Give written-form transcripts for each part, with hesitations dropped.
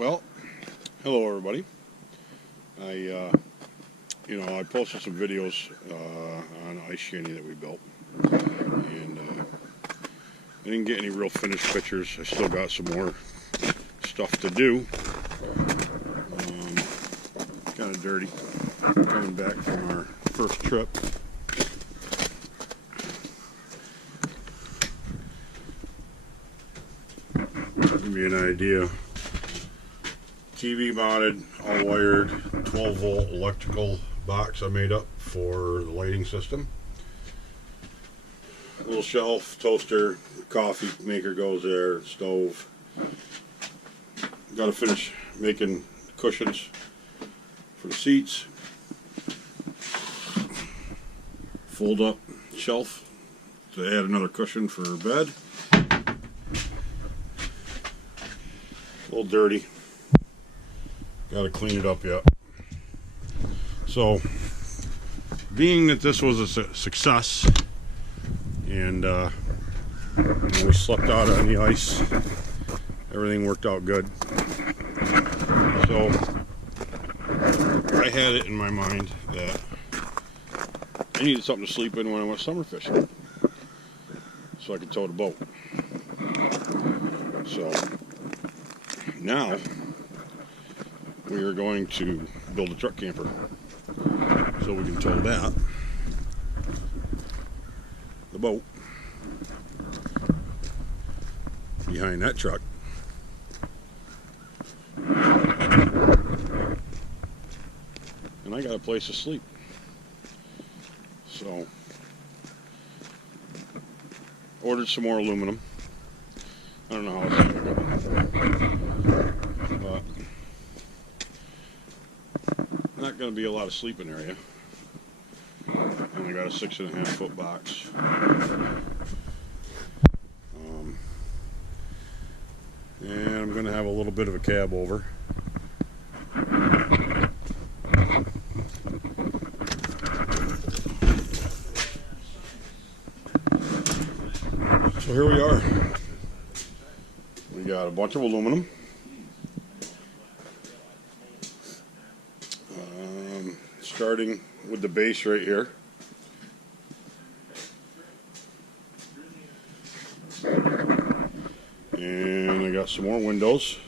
Well, hello everybody. I posted some videos on an ice shanty that we built, and I didn't get any real finished pictures. I still got some more stuff to do. Kind of dirty coming back from our first trip. Give you an idea. TV mounted, all wired, 12 volt electrical box I made up for the lighting system. Little shelf, toaster, coffee maker goes there, stove. Got to finish making cushions for the seats. Fold up shelf to add another cushion for bed. A little dirty. Got to clean it up yet. So, being that this was a success, and we slept out on the ice, everything worked out good. So, I had it in my mind that I needed something to sleep in when I went summer fishing, so I could tow the boat. So, now we are going to build a truck camper so we can tow the boat behind that truck, and I got a place to sleep. So ordered some more aluminum. I don't know how it's gonna go, but not going to be a lot of sleeping area. Only got a 6.5 foot box. And I'm going to have a little bit of a cab over. So here we are. We got a bunch of aluminum. Starting with the base right here. And I got some more windows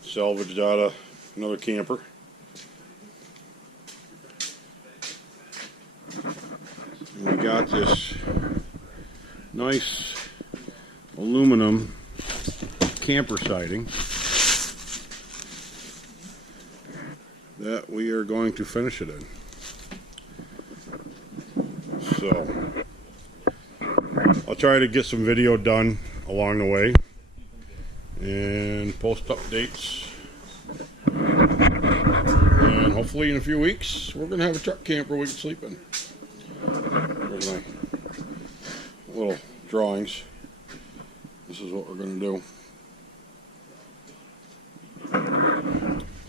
salvaged out of another camper. And we got this nice aluminum camper siding that we are going to finish it in. So I'll try to get some video done along the way and post updates, and hopefully in a few weeks we're going to have a truck camper we can sleep in. There's my little drawings. This is what we're going to do.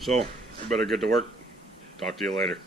So I better get to work. Talk to you later.